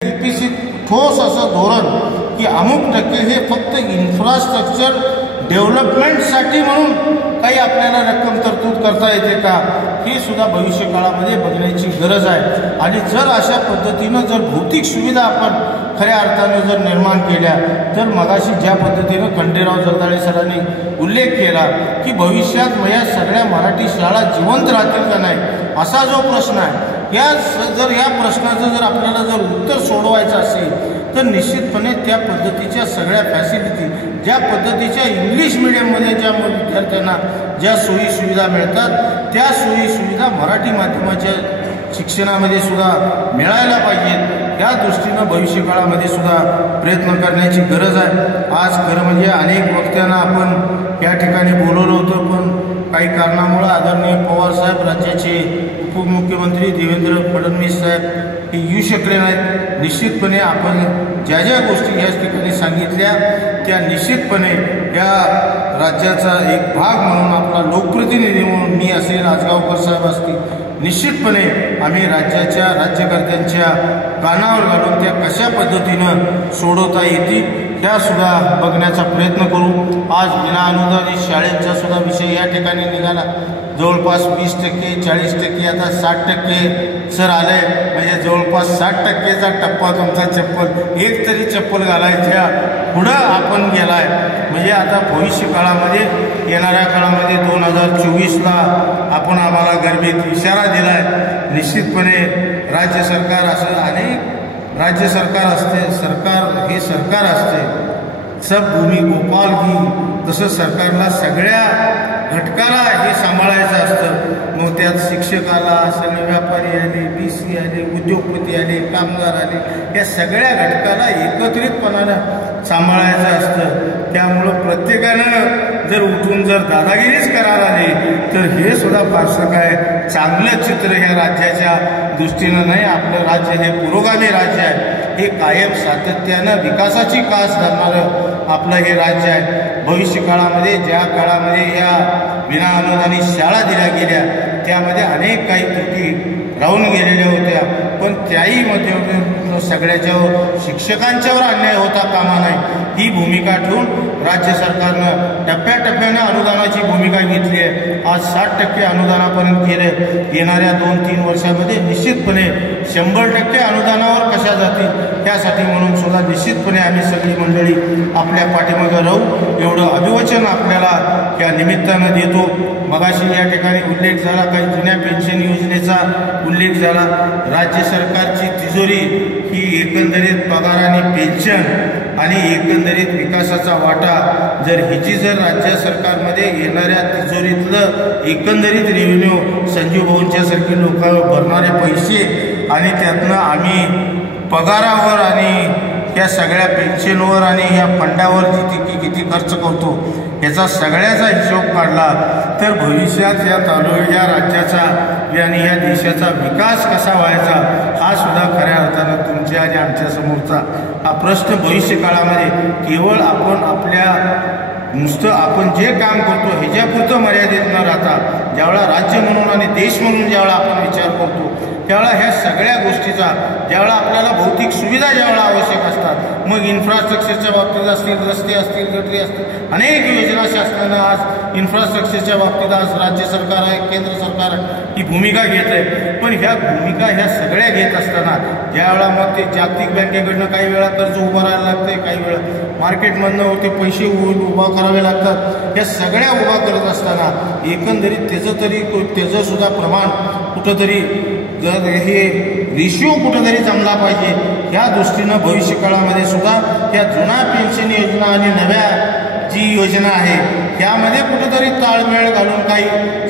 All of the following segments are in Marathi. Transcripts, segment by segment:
डीपीसी ठोस असं धोरण की अमुक टक्के हे फक्त इन्फ्रास्ट्रक्चर डेव्हलपमेंटसाठी म्हणून काही आपल्याला रक्कम तरतूद करता येते का, हे सुद्धा भविष्यकाळामध्ये बघण्याची गरज आहे। आणि जर अशा पद्धतीनं जर भौतिक सुविधा आपण खऱ्या अर्थाने जर निर्माण केल्या तर मगाशी ज्या पद्धतीनं खंडेराव जगदाळे सरांनी उल्लेख केला की भविष्यात या सगळ्या मराठी शाळा जिवंत राहतील का नाही असा जो प्रश्न आहे, जर या प्रश्नाचं जर आपल्याला जर उत्तर सोडवायचं असेल तर निश्चितपणे त्या पद्धतीच्या सगळ्या फॅसिलिटी, ज्या पद्धतीच्या इंग्लिश मीडियममध्ये ज्या विद्यार्थ्यांना ज्या सोयी सुविधा मिळतात त्या सोयी सुविधा मराठी माध्यमाच्या शिक्षणामध्ये सुद्धा मिळायला पाहिजेत। या दृष्टीनं भविष्यकाळामध्ये सुद्धा प्रयत्न करण्याची गरज आहे। आज खरं म्हणजे अनेक वक्त्यांना आपण या ठिकाणी बोलवलं होतं, पण काही कारणामुळे आदरणीय पवार साहेब, राज्याचे उपमुख्यमंत्री देवेंद्र फडणवीस साहेब हे येऊ शकले नाहीत। निश्चितपणे आपण ज्या ज्या गोष्टी याच ठिकाणी सांगितल्या त्या निश्चितपणे या राज्याचा एक भाग म्हणून, आपला लोकप्रतिनिधी म्हणून मी असेल, आजगावकर साहेब असतील, निश्चितपणे आम्ही राज्यकर्त्यांच्या कानावर घालून त्या कशा पद्धतीनं सोडवता येतील त्या सुद्धा बघण्याचा प्रयत्न करू। आज विना अनुदानित शाळेचा सुद्धा विषय या ठिकाणी निघाला। जवळपास 20%, 40%, आता 60% सर आले, म्हणजे जवळपास 60%चा टप्पा तुमचा चप्पल एक तरी चप्पल घालायच्या पुढं आपण गेलाय। म्हणजे आता भविष्य काळामध्ये, येणाऱ्या काळामध्ये 2024ला आपण आम्हाला गर्भित इशारा दिलाय। निश्चितपणे राज्य सरकार असं अनेक राज्य सरकार असते, सरकार हे सरकार असते, सब भूमी गोपाल की, तसं सरकारला सगळ्या घटकाला हे सांभाळायचं असतं। मग त्यात शिक्षकाला, सगळे व्यापारी आले, BC आले, उद्योगपती आले, कामगार आले, या सगळ्या घटकाला एकत्रितपणानं सांभाळायचं असतं। त्यामुळं प्रत्येकानं जर उठून जर दादागिरीच करायला आली तर हे सुद्धा फारसं काय चांगलं चित्र ह्या राज्याच्या दृष्टीनं नाही। आपलं राज्य हे पुरोगामी राज्य आहे, हे कायम सातत्यानं विकासाची कास धरणारं आपलं हे राज्य आहे। भविष्य काळामध्ये, ज्या काळामध्ये या विना अनुदानित शाळा दिल्या गेल्या त्यामध्ये अनेक काही त्रुटी राहून गेलेल्या होत्या, पण त्याही मध्ये सगळ्याच्यावर शिक्षकांच्यावर अन्याय होता कामा नाही, ही भूमिका ठेवून राज्य सरकारनं टप्प्याटप्प्यानं अनुदानाची भूमिका घेतली आहे। आज 60% अनुदानापर्यंत गेले। येणाऱ्या 2-3 वर्षामध्ये निश्चितपणे 100% अनुदानावर कशा जातील त्यासाठी म्हणून सुद्धा निश्चितपणे आम्ही सगळी मंडळी आपल्या पाठीमागे राहू, एवढं अभिवचन आपल्याला या निमित्तानं देतो। मगाशी या ठिकाणी उल्लेख झाला, काही जुन्या पेन्शन योजनेचा उल्लेख झाला। राज्य सरकारची तिजोरी ही एकंदरीत पगार आणि पेन्शन आणि एकंदरीत विकासाचा वाटा, जर हिची जर राज्य सरकारमध्ये येणाऱ्या तिजोरीतलं एकंदरीत रेव्हेन्यू, संजीव भाऊंच्या सारखे लोक भरणारे पैसे आणि त्यातनं आम्ही पगारावर आणि या सगळ्या पेन्शनवर आणि या फंडावर किती खर्च करतो याचा सगळ्याचा हिशोब काढला तर भविष्यात या राज्याचा आणि या देशाचा विकास कसा व्हायचा हा सुद्धा खऱ्या अर्थानं तुमच्या आणि आमच्या समोरचा हा प्रश्न भविष्य काळामध्ये केवळ आपण आपल्या नुसतं आपण जे काम करतो ह्याच्यापुरतं मर्यादित न राहता ज्यावेळा राज्य म्हणून आणि देश म्हणून ज्यावेळा आपण विचार करतो त्यावेळा ह्या सगळ्या गोष्टीचा, ज्यावेळा आपल्याला भौतिक सुविधा ज्यावेळा आवश्यक असतात, मग इन्फ्रास्ट्रक्चरच्या बाबतीत असतील, रस्ते असतील, गटरी असतील, अनेक योजना शासनानं आज इन्फ्रास्ट्रक्चरच्या बाबतीत आज राज्य सरकार आहे, केंद्र सरकार ही भूमिका घेत आहे। पण ह्या भूमिका ह्या सगळ्या घेत असताना ज्यावेळा मग ते जागतिक बँकेकडनं काही वेळा कर्ज उभं राहायला लागते, काही वेळा मार्केटमधनं ते पैसे उभा करावे लागतात, या सगळ्या उभा करत असताना एकंदरीत त्याचं सुद्धा प्रमाण कुठंतरी जर हे रेशिओ कुठंतरी जमला पाहिजे। या दृष्टीनं भविष्य काळामध्ये सुद्धा या जुना पेन्शन योजना आणि नव्या जी योजना आहे त्यामध्ये कुठंतरी ताळमेळ घालून काही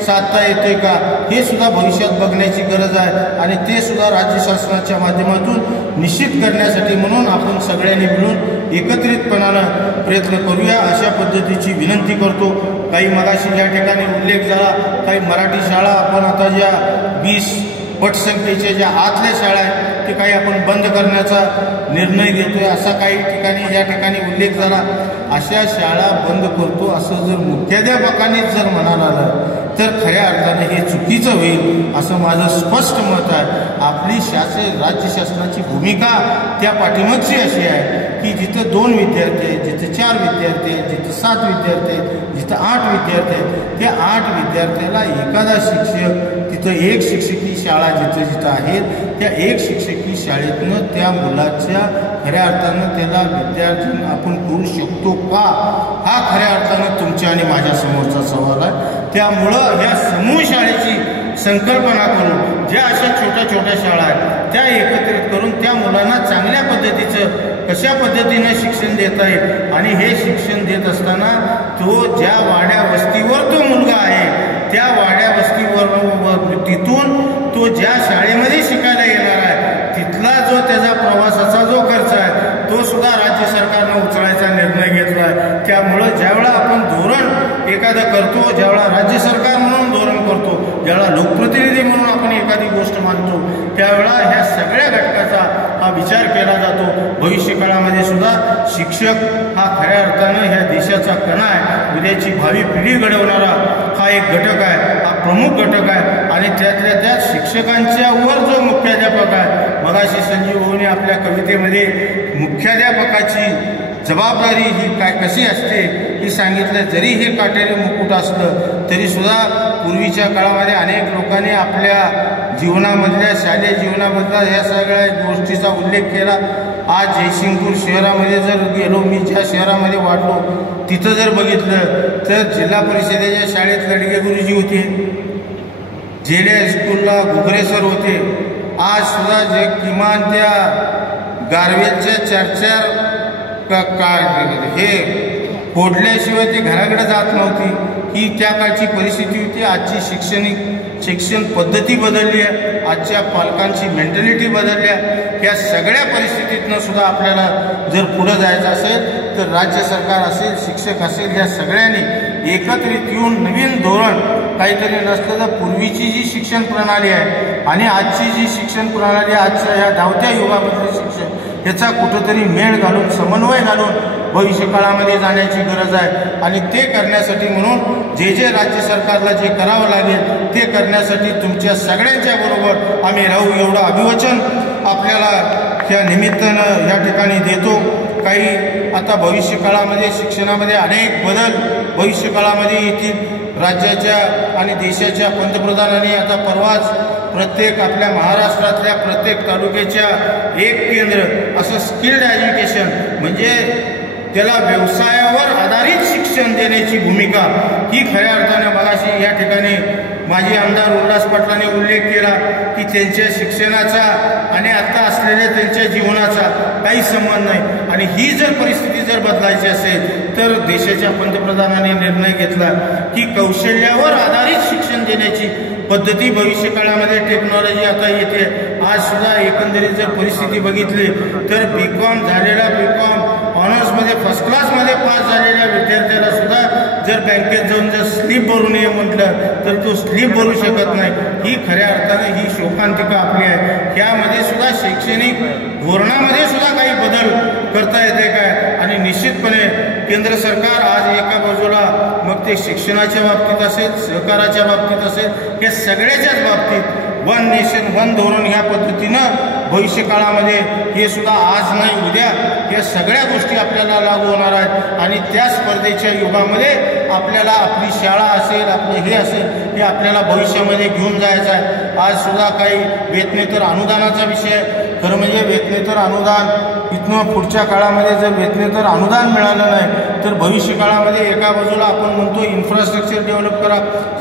साधता येतोय का हे सुद्धा भविष्यात बघण्याची गरज आहे आणि ते सुद्धा राज्य शासनाच्या माध्यमातून निश्चित करण्यासाठी म्हणून आपण सगळ्यांनी मिळून एकत्रितपणानं प्रयत्न करूया अशा पद्धतीची विनंती करतो। काही मगाशी या ठिकाणी उल्लेख झाला, काही मराठी शाळा आपण आता ज्या 20 पटसंख्येच्या ज्या आतल्या शाळा आहेत ते काही आपण बंद करण्याचा निर्णय घेतोय असा काही ठिकाणी या ठिकाणी उल्लेख झाला. अशा शाळा बंद करतो असं जर मुख्याध्यापकांनीच जर म्हणायला आलं तर खऱ्या अर्थाने हे चुकीचं होईल असं माझं स्पष्ट मत आहे. आपली राज्य शासनाची भूमिका त्या पाठीमागची अशी आहे की जिथं 2 विद्यार्थी आहेत, जिथं 4 विद्यार्थी आहेत, जिथं 7 विद्यार्थी आहेत, जिथं 8 विद्यार्थी आहेत, त्या 8 विद्यार्थ्याला एखादा शिक्षक, तिथं एक शिक्षकी शाळा जिथं आहेत त्या एक शिक्षकी शाळेतनं त्या मुलाच्या खऱ्या अर्थानं त्याला विद्यार्थी आपण करू शकतो का, हा खऱ्या अर्थानं तुमच्या आणि माझ्या समोरचा सवाल आहे. त्यामुळं या समूह शाळेची संकल्पना करून ज्या अशा छोट्या छोट्या शाळा आहेत त्या एकत्रित करून त्या मुलांना चांगल्या पद्धतीचं कशा पद्धतीनं शिक्षण देता येईल आणि हे शिक्षण देत असताना तो ज्या वाड्या वस्तीवर तो मुलगा आहे त्या वाड्या वस्तीवर तिथून तो ज्या शाळेमध्ये शिकायला येणार आहे तिथला जो त्याचा प्रवासाचा जो खर्च आहे तो सुद्धा राज्य सरकारनं उचलायचा निर्णय घेतला आहे. त्यामुळं ज्यावेळा आपण धोरण एखादं करतो, ज्यावेळा राज्य सरकार म्हणून धोरण करतो, ज्यावेळा लोकप्रतिनिधी म्हणून आपण एखादी गोष्ट मानतो त्यावेळा ह्या सगळ्या घटकाचा हा विचार केला जातो. भविष्य काळामध्ये सुद्धा शिक्षक हा खऱ्या अर्थानं ह्या देशाचा कणा आहे, उद्याची भावी पिढी घडवणारा हा एक घटक आहे, हा प्रमुख घटक आहे. आणि त्यातल्या त्यात शिक्षकांच्या वर जो मुख्याध्यापक आहे, मगाशी संजीव भाऊने आपल्या कवितेमध्ये मुख्याध्यापकाची जबाबदारी ही काय कशी असते हे सांगितलं. जरी हे काटेरी मुकुट असलं तरी सुद्धा पूर्वीच्या काळामध्ये अनेक लोकांनी आपल्या जीवनामधल्या शालेय जीवनामधला ह्या सगळ्या गोष्टीचा उल्लेख केला. आज जयसिंगपूर शहरामध्ये जर गेलो, मी ज्या शहरामध्ये वाढलो तिथं जर बघितलं तर जिल्हा परिषदेच्या शाळेत लडगे गुरुजी होते, जेले हायस्कूलला घुगरे सर होते. आज सुद्धा जे किमान त्या गारवेलच्या 4-4 हे फोडल्याशिवाय ते घराकडे जात नव्हती, ही त्या काळची परिस्थिती होती. आजची शिक्षण पद्धती बदलली आहे, आजच्या पालकांची मेंटॅलिटी बदलली आहे. या सगळ्या परिस्थितीतनं सुद्धा आपल्याला जर पुढं जायचं असेल तर राज्य सरकार असेल, शिक्षक असेल, या सगळ्यांनी एकत्रित येऊन नवीन धोरण काहीतरी नसलं तर पूर्वीची जी शिक्षण प्रणाली आहे आणि आजची जी शिक्षण प्रणाली आजच्या या धावत्या युगामधले शिक्षण याचा कुठंतरी मेळ घालून समन्वय घालून भविष्य काळामध्ये जाण्याची गरज आहे. आणि ते करण्यासाठी म्हणून जे राज्य सरकारला जे करावं लागेल ते करण्यासाठी तुमच्या सगळ्यांच्या बरोबर आम्ही राहू एवढं अभिवचन आपल्याला या निमित्तानं या ठिकाणी देतो. काही आता भविष्य काळामध्ये शिक्षणामध्ये अनेक बदल भविष्य काळामध्ये येतील. राज्याच्या आणि देशाच्या पंतप्रधानांनी आता परवाच प्रत्येक आपल्या महाराष्ट्रातल्या प्रत्येक तालुक्याच्या एक केंद्र असं स्किल्ड एज्युकेशन म्हणजे त्याला व्यवसायावर आधारित शिक्षण देण्याची भूमिका ही खऱ्या अर्थानं मगाशी या ठिकाणी माजी आमदार उल्हास पाटलांनी उल्लेख केला की त्यांच्या शिक्षणाचा आणि आता असलेल्या त्यांच्या जीवनाचा काही संबंध नाही. आणि ही जर परिस्थिती जर बदलायची असेल तर देशाच्या पंतप्रधानांनी निर्णय घेतला की कौशल्यावर आधारित शिक्षण देण्याची पद्धती भविष्य काळामध्ये टेक्नॉलॉजी आता येते. आज सुद्धा एकंदरीत जर परिस्थिती बघितली तर BCom झालेला BCom ऑनर्समध्ये फर्स्ट क्लासमध्ये पास झालेल्या विद्यार्थ्याला सुद्धा जर बँकेत जाऊन जर स्लिप भरून ये म्हटलं तर तो स्लिप भरू शकत नाही. ही खऱ्या अर्थाने ही शोकांतिका आपली आहे. यामध्ये सुद्धा शैक्षणिक धोरणामध्ये सुद्धा काही बदल करता येते काय. आणि निश्चितपणे केंद्र सरकार आज एका बाजूला मग ते शिक्षणाच्या बाबतीत असेल, सहकाराच्या बाबतीत असेल, या सगळ्याच्याच बाबतीत वन नेशन वन धोरण ह्या पद्धतीनं भविष्य काळामध्ये हे सुद्धा आज नाही उद्या या सगळ्या गोष्टी आपल्याला लागू होणार आहेत. आणि त्या स्पर्धेच्या युगामध्ये आपल्याला आपली शाळा असेल, आपले हे असेल, हे आपल्याला भविष्यामध्ये घेऊन जायचं आहे. आज सुद्धा काही वेतनेतर अनुदानाचा विषय, खरं म्हणजे वेतनेतर अनुदान इथनं पुढच्या काळामध्ये जर वेतनेतर अनुदान मिळालं नाही तर भविष्य काळामध्ये एका बाजूला आपण म्हणतो इन्फ्रास्ट्रक्चर डेव्हलप करा,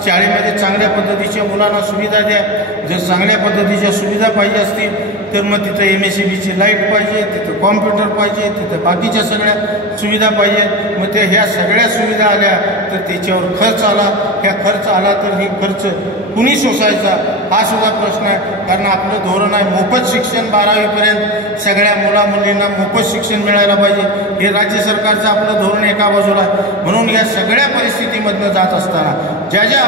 शाळेमध्ये चांगल्या पद्धतीच्या मुलांना सुविधा द्या. जर चांगल्या पद्धतीच्या सुविधा पाहिजे असतील तर मग तिथं MSEBची लाईट पाहिजे, तिथं कॉम्प्युटर पाहिजे, तिथं बाकीच्या सगळ्या सुविधा पाहिजेत. मग त्या ह्या सगळ्या सुविधा आल्या तर त्याच्यावर खर्च आला. ह्या खर्च आला तर ही खर्च कुणी सोसायचा हा सुद्धा प्रश्न आहे. कारण आपलं धोरण आहे मोफत शिक्षण, 12वीपर्यंत सगळ्या मुला-मुलींना मोफत शिक्षण मिळायला पाहिजे. हे राज्य सरकारचं आपलं धोरण एका बाजूला आहे. म्हणून या सगळ्या परिस्थितीमधनं जात असताना ज्या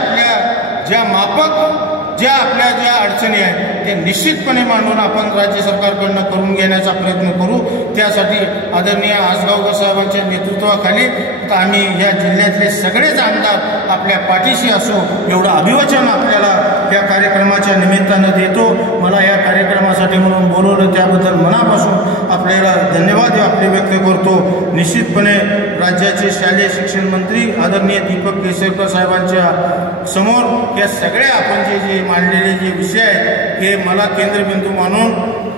आपल्या ज्या अडचणी आहेत ते निश्चितपणे मांडून आपण राज्य सरकारकडनं करून घेण्याचा प्रयत्न करू. त्यासाठी आदरणीय आसगावकर साहेबांच्या नेतृत्वाखाली आम्ही या जिल्ह्यातले सगळेच आमदार आपल्या पाठीशी असू एवढं अभिवचन आपल्याला या कार्यक्रमाच्या निमित्तानं देतो. मला या कार्यक्रमासाठी म्हणून बोलवलं त्याबद्दल मनापासून आपल्याला धन्यवाद आपले व्यक्त करतो. निश्चितपणे राज्याचे शालेय शिक्षण मंत्री आदरणीय दीपक केसरकर साहेबांच्या समोर या सगळ्या आपण जे मांडलेले जे विषय आहेत हे मला केंद्रबिंदू मानून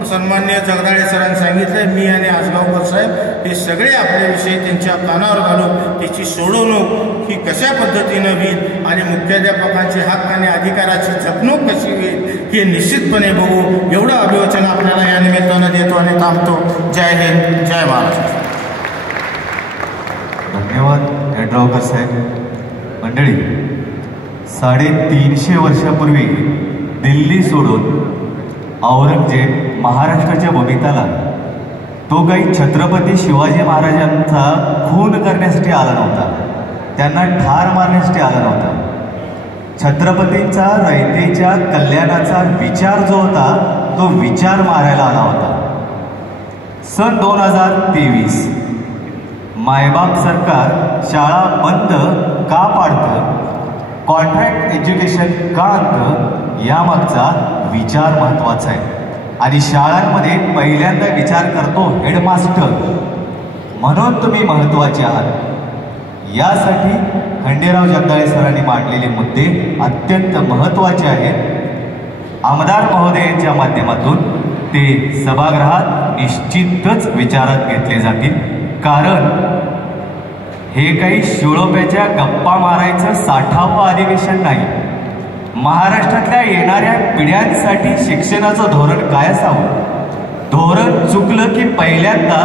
सन्माननीय जगदाळे सरांनी सांगितलं. मी आणि आसगावकर साहेब हे सगळे आपले विषय त्यांच्या कानावर घालून त्याची सोडवणूक ही कशा पद्धतीनं होईल आणि मुख्याध्यापकांचे हक्क आणि अधिकाराची जपणूक कशी होईल हे निश्चितपणे बघू एवढं अभिवचन आपल्याला या निमित्तानं देतो आणि थांबतो. जय हिंद, जय महाराष्ट्र. धन्यवाद यड्रावकर साहेब. मंडळी, 350 वर्षापूर्वी दिल्ली सोडून औरंगजेब महाराष्ट्राच्या भूमीत आला. तो काही छत्रपती शिवाजी महाराजांचा खून करण्यासाठी आला नव्हता, त्यांना ठार मारण्यासाठी आला नव्हता. छत्रपतींचा रयतेच्या कल्याणाचा विचार जो होता तो विचार मारायला आला होता. सन 2023 मायबाप सरकार शाळा बंद का पाडतं, कॉन्ट्रॅक्ट एज्युकेशन का आणतं, यामागचा विचार महत्त्वाचा आहे. आणि शाळांमध्ये पहिल्यांदा विचार करतो हेडमास्टर, म्हणून तुम्ही महत्त्वाचे आहात. यासाठी खंडेराव जगदाळे सरांनी मांडलेले मुद्दे अत्यंत महत्त्वाचे आहेत. आमदार महोदयांच्या माध्यमातून ते सभागृहात निश्चितच विचारात घेतले जातील. कारण हे काही शिळोप्याच्या गप्पा मारायचं 60वं अधिवेशन नाही. महाराष्ट्रातल्या येणाऱ्या पिढ्यांसाठी शिक्षणाचं धोरण काय असावं, धोरण चुकलं की पहिल्यांदा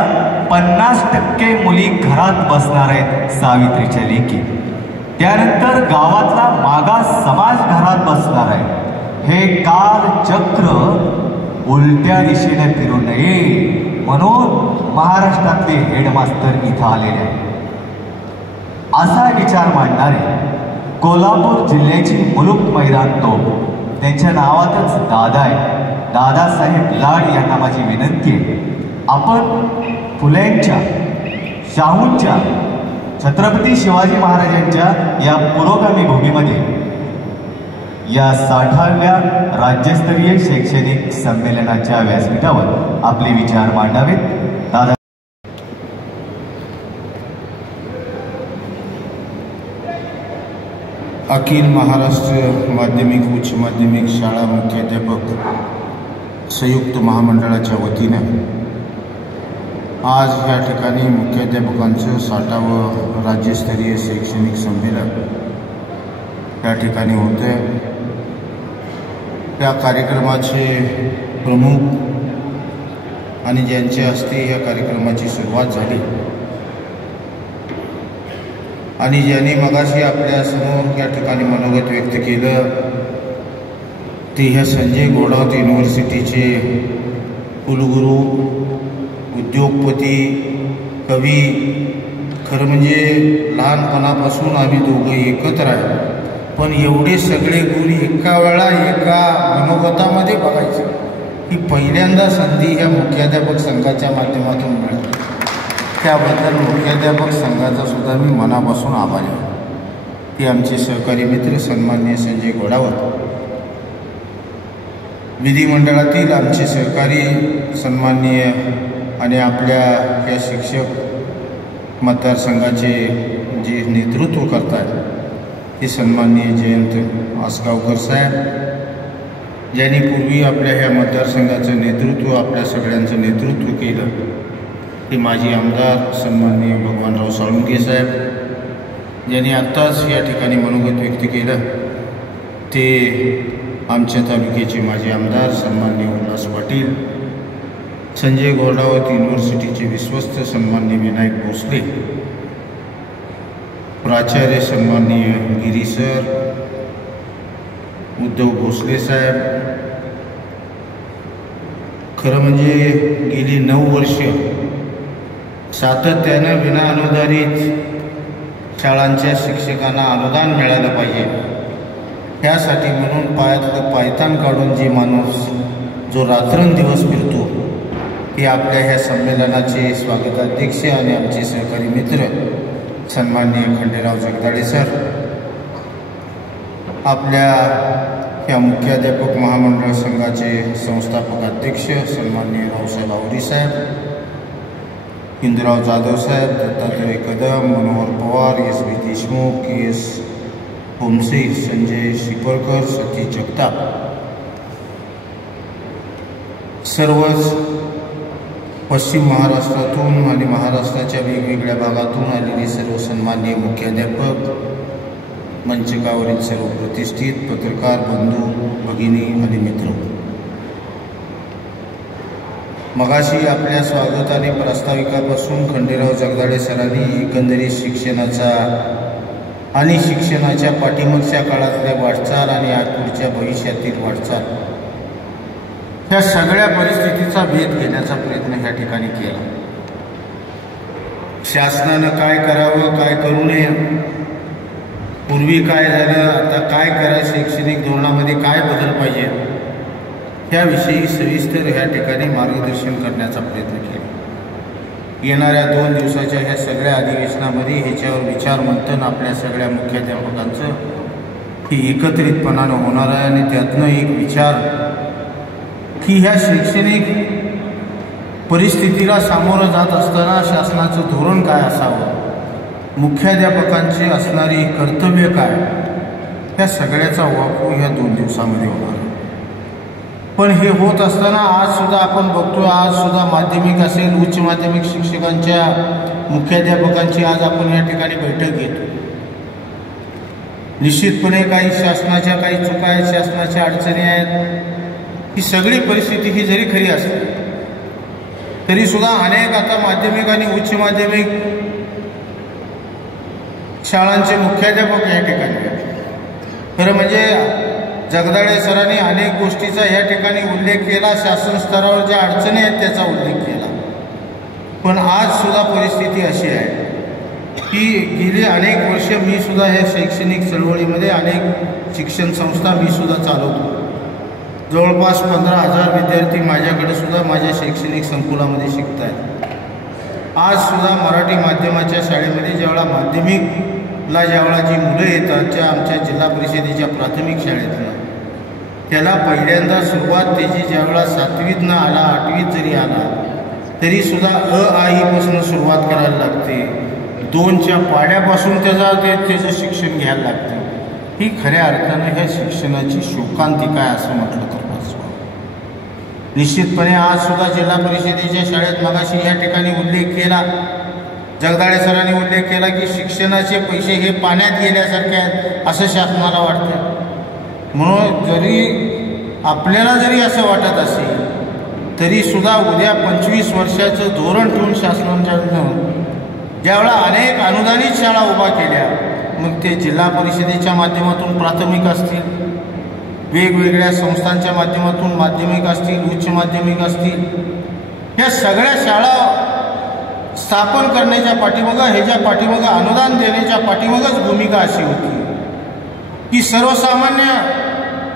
50% मुली घरात बसणार आहेत सावित्रीच्या लेकी, त्यानंतर गावातला मागास समाज घरात बसणार आहे. हे कालचक्र उलट्या दिशेने फिरू नये म्हणून महाराष्ट्रातले हेडमास्टर इथं आलेले आहेत. असा विचार मांडणारे कोल्हापूर जिल्ह्याची मुलुक मैदान तोप, त्यांच्या नावातच दादा आहे. दादासाहेब लाड यांना माझी विनंती आहे, आपण फुलेंच्या, शाहूंच्या, छत्रपती शिवाजी महाराजांच्या या पुरोगामी भूमीमध्ये या 60व्या राज्यस्तरीय शैक्षणिक संमेलनाच्या व्यासपीठावर आपले विचार मांडावेत. दादा. अखिल महाराष्ट्र माध्यमिक उच्च माध्यमिक शाळा मुख्याध्यापक संयुक्त महामंडळाच्या वतीनं आज या ठिकाणी मुख्याध्यापकांचं 60वं राज्यस्तरीय शैक्षणिक संमेलन या ठिकाणी होतं आहे. या कार्यक्रमाचे प्रमुख आणि ज्यांच्या हस्ते या कार्यक्रमाची सुरुवात झाली आणि ज्यांनी मगाशी आपल्यासमोर या ठिकाणी मनोगत व्यक्त केलं ते ह्या संजय घोडावत युनिव्हर्सिटीचे कुलगुरू, उद्योगपती, कवी. खरं म्हणजे लहानपणापासून आम्ही दोघं एकत्र आहे, पण एवढे सगळे गुण एका वेळा एका मनोगतामध्ये बघायचं ही पहिल्यांदा संधी ह्या मुख्याध्यापक संघाच्या माध्यमातून मिळते. त्याबद्दल मुख्याध्यापक संघाचा सुद्धा मी मनापासून आभारी आहे. ते आमचे सहकारी मित्र सन्माननीय संजय घोडावत, विधिमंडळातील आमचे सहकारी सन्माननीय आणि आपल्या या शिक्षक मतदारसंघाचे जे नेतृत्व करतात ते सन्माननीय जयंत आसगावकर साहेब, ज्यांनी पूर्वी आपल्या ह्या मतदारसंघाचं नेतृत्व, आपल्या सगळ्यांचं नेतृत्व केलं, ते माजी आमदार सन्माननीय भगवानराव साळुंखे साहेब, ज्यांनी आत्ताच या ठिकाणी मनोगत व्यक्त केलं, ते आमच्या तालुक्याचे माजी आमदार सन्माननीय उल्हास पाटील, संजय घोडावत युनिव्हर्सिटीचे विश्वस्त सन्माननीय विनायक भोसले, प्राचार्य सन्माननीय गिरी सर, उद्धव भोसले साहेब. खरं म्हणजे गेली 9 वर्ष सातत्यानं विनाअनुदानित शाळांच्या शिक्षकांना अनुदान मिळालं पाहिजे ह्यासाठी म्हणून पायातलं पायतान काढून जे माणूस जो रात्रंदिवस फिरतो हे आपल्या ह्या संमेलनाचे स्वागताध्यक्ष आणि आमचे सहकारी मित्र सन्माननीय खंडेराव जगदाळे सर, आपल्या ह्या मुख्याध्यापक महामंडळ संघाचे संस्थापक अध्यक्ष सन्माननीय रावसाहेब आवरी साहेब, इंदुराव जाधव साहेब, दत्तात्रय कदम, मनोहर पवार, एस बी देशमुख, के.एस. होमसे, संजय शिपरकर, सतीश जगताप, सर्वच पश्चिम महाराष्ट्रातून आणि महाराष्ट्राच्या वेगवेगळ्या भागातून आलेले सर्व सन्माननीय मुख्याध्यापक, मंचकावरील सर्व प्रतिष्ठित पत्रकार बंधू भगिनी आणि मित्र, मगाशी आपल्या स्वागत आणि प्रास्ताविकापासून खंडेराव जगदाळे सरांनी एकंदरीत शिक्षणाचा आणि शिक्षणाच्या पाठीमागच्या काळातल्या वाटचाल आणि पुढच्या भविष्यातील वाटचाल ह्या सगळ्या परिस्थितीचा भेद घेण्याचा प्रयत्न ह्या ठिकाणी केला. शासनानं काय करावं, काय करू नये, पूर्वी काय झालं, आता काय करा, शैक्षणिक धोरणामध्ये काय बदल पाहिजे, त्याविषयी सविस्तर ह्या ठिकाणी मार्गदर्शन करण्याचा प्रयत्न केला. येणाऱ्या 2 दिवसाच्या ह्या सगळ्या अधिवेशनामध्ये ह्याच्यावर विचार मंथन आपल्या सगळ्या मुख्याध्यापकांचं हे एकत्रितपणानं होणार आहे आणि त्यातनं एक विचार की ह्या शैक्षणिक परिस्थितीला सामोरं जात असताना शासनाचं धोरण काय असावं, मुख्याध्यापकांची असणारी कर्तव्य काय, ह्या सगळ्याचा वापर ह्या 2 दिवसामध्ये होणार. पण हे होत असताना आजसुद्धा आपण बघतो, आजसुद्धा माध्यमिक असेल, उच्च माध्यमिक शिक्षकांच्या मुख्याध्यापकांची आज आपण या ठिकाणी बैठक घेतो. निश्चितपणे काही शासनाच्या काही चुका आहेत, शासनाच्या अडचणी आहेत. ही सगळी परिस्थिती ही जरी खरी असली तरीसुद्धा अनेक आता माध्यमिक आणि उच्च माध्यमिक शाळांचे मुख्याध्यापक या ठिकाणी आहेत. खरं म्हणजे जगदाळे सरांनी अनेक गोष्टीचा या ठिकाणी उल्लेख केला, शासन स्तरावर ज्या अडचणी आहेत त्याचा उल्लेख केला. पण आजसुद्धा परिस्थिती अशी आहे की गेली अनेक वर्ष मी सुद्धा ह्या शैक्षणिक चळवळीमध्ये अनेक शिक्षण संस्था मी सुद्धा चालवतो. जवळपास 15,000 विद्यार्थी माझ्याकडे सुद्धा माझ्या शैक्षणिक संकुलामध्ये शिकत आहेत. आजसुद्धा मराठी माध्यमाच्या शाळेमध्ये ज्यावेळा जी मुलं येतात त्या आमच्या जिल्हा परिषदेच्या प्राथमिक शाळेतनं, त्याला पहिल्यांदा सुरुवात त्याची ज्यावेळा 7वीतनं आला, 8वीत जरी आला तरीसुद्धा आईपासून सुरुवात करायला लागते. 2च्या पाड्यापासून त्याचं शिक्षण घ्यायला लागते. ही खऱ्या अर्थानं ह्या शिक्षणाची शोकांतिका आहे असं म्हटलं तर बसवा. निश्चितपणे आजसुद्धा जिल्हा परिषदेच्या शाळेत मगाशी या ठिकाणी उल्लेख केला, जगदाळे सरांनी उल्लेख केला की शिक्षणाचे पैसे हे पाण्यात गेल्यासारखे आहेत असं शासनाला वाटतं. म्हणून आपल्याला जरी असं वाटत असेल तरीसुद्धा उद्या 25 वर्षाचं धोरण ठेवून शासनानं ज्यावेळा अनेक अनुदानित शाळा उभा केल्या, मग ते जिल्हा परिषदेच्या माध्यमातून प्राथमिक असतील, वेगवेगळ्या संस्थांच्या माध्यमातून माध्यमिक असतील, उच्च माध्यमिक असतील, ह्या सगळ्या शाळा स्थापन करण्याच्या पाठीमागं, ह्याच्या पाठीमागं अनुदान देण्याच्या पाठीमागंच भूमिका अशी होती की सर्वसामान्य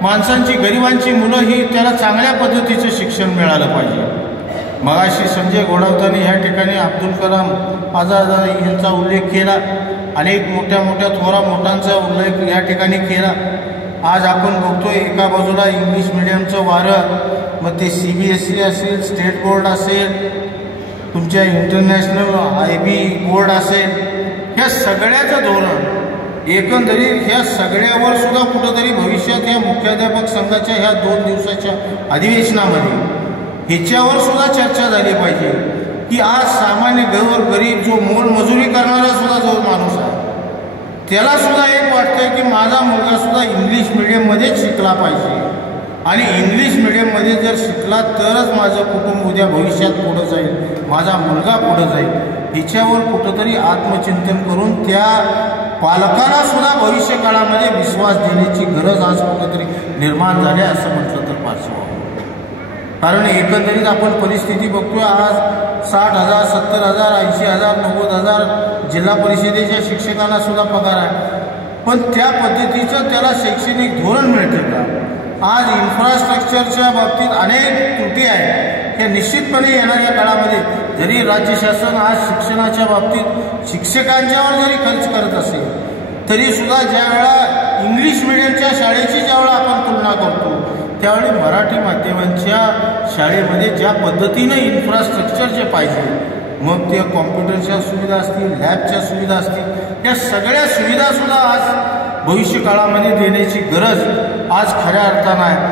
माणसांची, गरिबांची मुलं ही त्याला चांगल्या पद्धतीचं शिक्षण मिळालं पाहिजे. मगाशी संजय घोडावतांनी ह्या ठिकाणी अब्दुल कलाम आझाद यांचा उल्लेख केला, अनेक मोठ्या थोरा मोठ्यांचा उल्लेख या ठिकाणी केला. आज आपण बघतोय एका बाजूला इंग्लिश मिडियमचं वारं, मग ते CBSE असेल, स्टेट बोर्ड असेल, तुमच्या इंटरनॅशनल IB बोर्ड असेल, ह्या सगळ्याचं धोरण एकंदरीत ह्या सगळ्यावर सुद्धा कुठंतरी भविष्यात या मुख्याध्यापक संघाच्या ह्या 2 दिवसाच्या अधिवेशनामध्ये ह्याच्यावर सुद्धा चर्चा झाली पाहिजे की आज सामान्य गरीब जो मोलमजुरी करणारा सुद्धा जो माणूस आहे त्याला सुद्धा एक वाटतं की माझा मुलगा सुद्धा इंग्लिश मिडियममध्येच शिकला पाहिजे आणि इंग्लिश मिडियममध्ये जर शिकला तरच माझं कुटुंब उद्या भविष्यात पुढं जाईल, माझा मुलगा पुढं जाईल. हिच्यावर कुठंतरी आत्मचिंतन करून त्या पालकाला सुद्धा भविष्य काळामध्ये विश्वास देण्याची गरज आज कुठंतरी निर्माण झाली असं म्हटलं तर पाचवं. कारण एकंदरीत आपण परिस्थिती बघतोय, आज 60,000, 70,000, 80,000, 90,000 जिल्हा परिषदेच्या शिक्षकांना सुद्धा पगार आहे. पण त्या पद्धतीचं त्याला शैक्षणिक धोरण मिळते का? आज इन्फ्रास्ट्रक्चरच्या बाबतीत अनेक त्रुटी आहेत. हे निश्चितपणे येणाऱ्या काळामध्ये जरी राज्य शासन आज शिक्षणाच्या बाबतीत शिक्षकांच्यावर जरी खर्च करत असेल तरी सुद्धा ज्या वेळा इंग्लिश मिडियमच्या शाळेची ज्यावेळा आपण तुलना करतो त्यावेळी मराठी माध्यमांच्या शाळेमध्ये ज्या पद्धतीनं इन्फ्रास्ट्रक्चर जे पाहिजे, मग ते कॉम्प्युटरच्या सुविधा असतील, लॅबच्या सुविधा असतील, या सगळ्या सुविधासुद्धा आज भविष्य काळामध्ये देण्याची गरज आज खऱ्या अर्थानं आहे.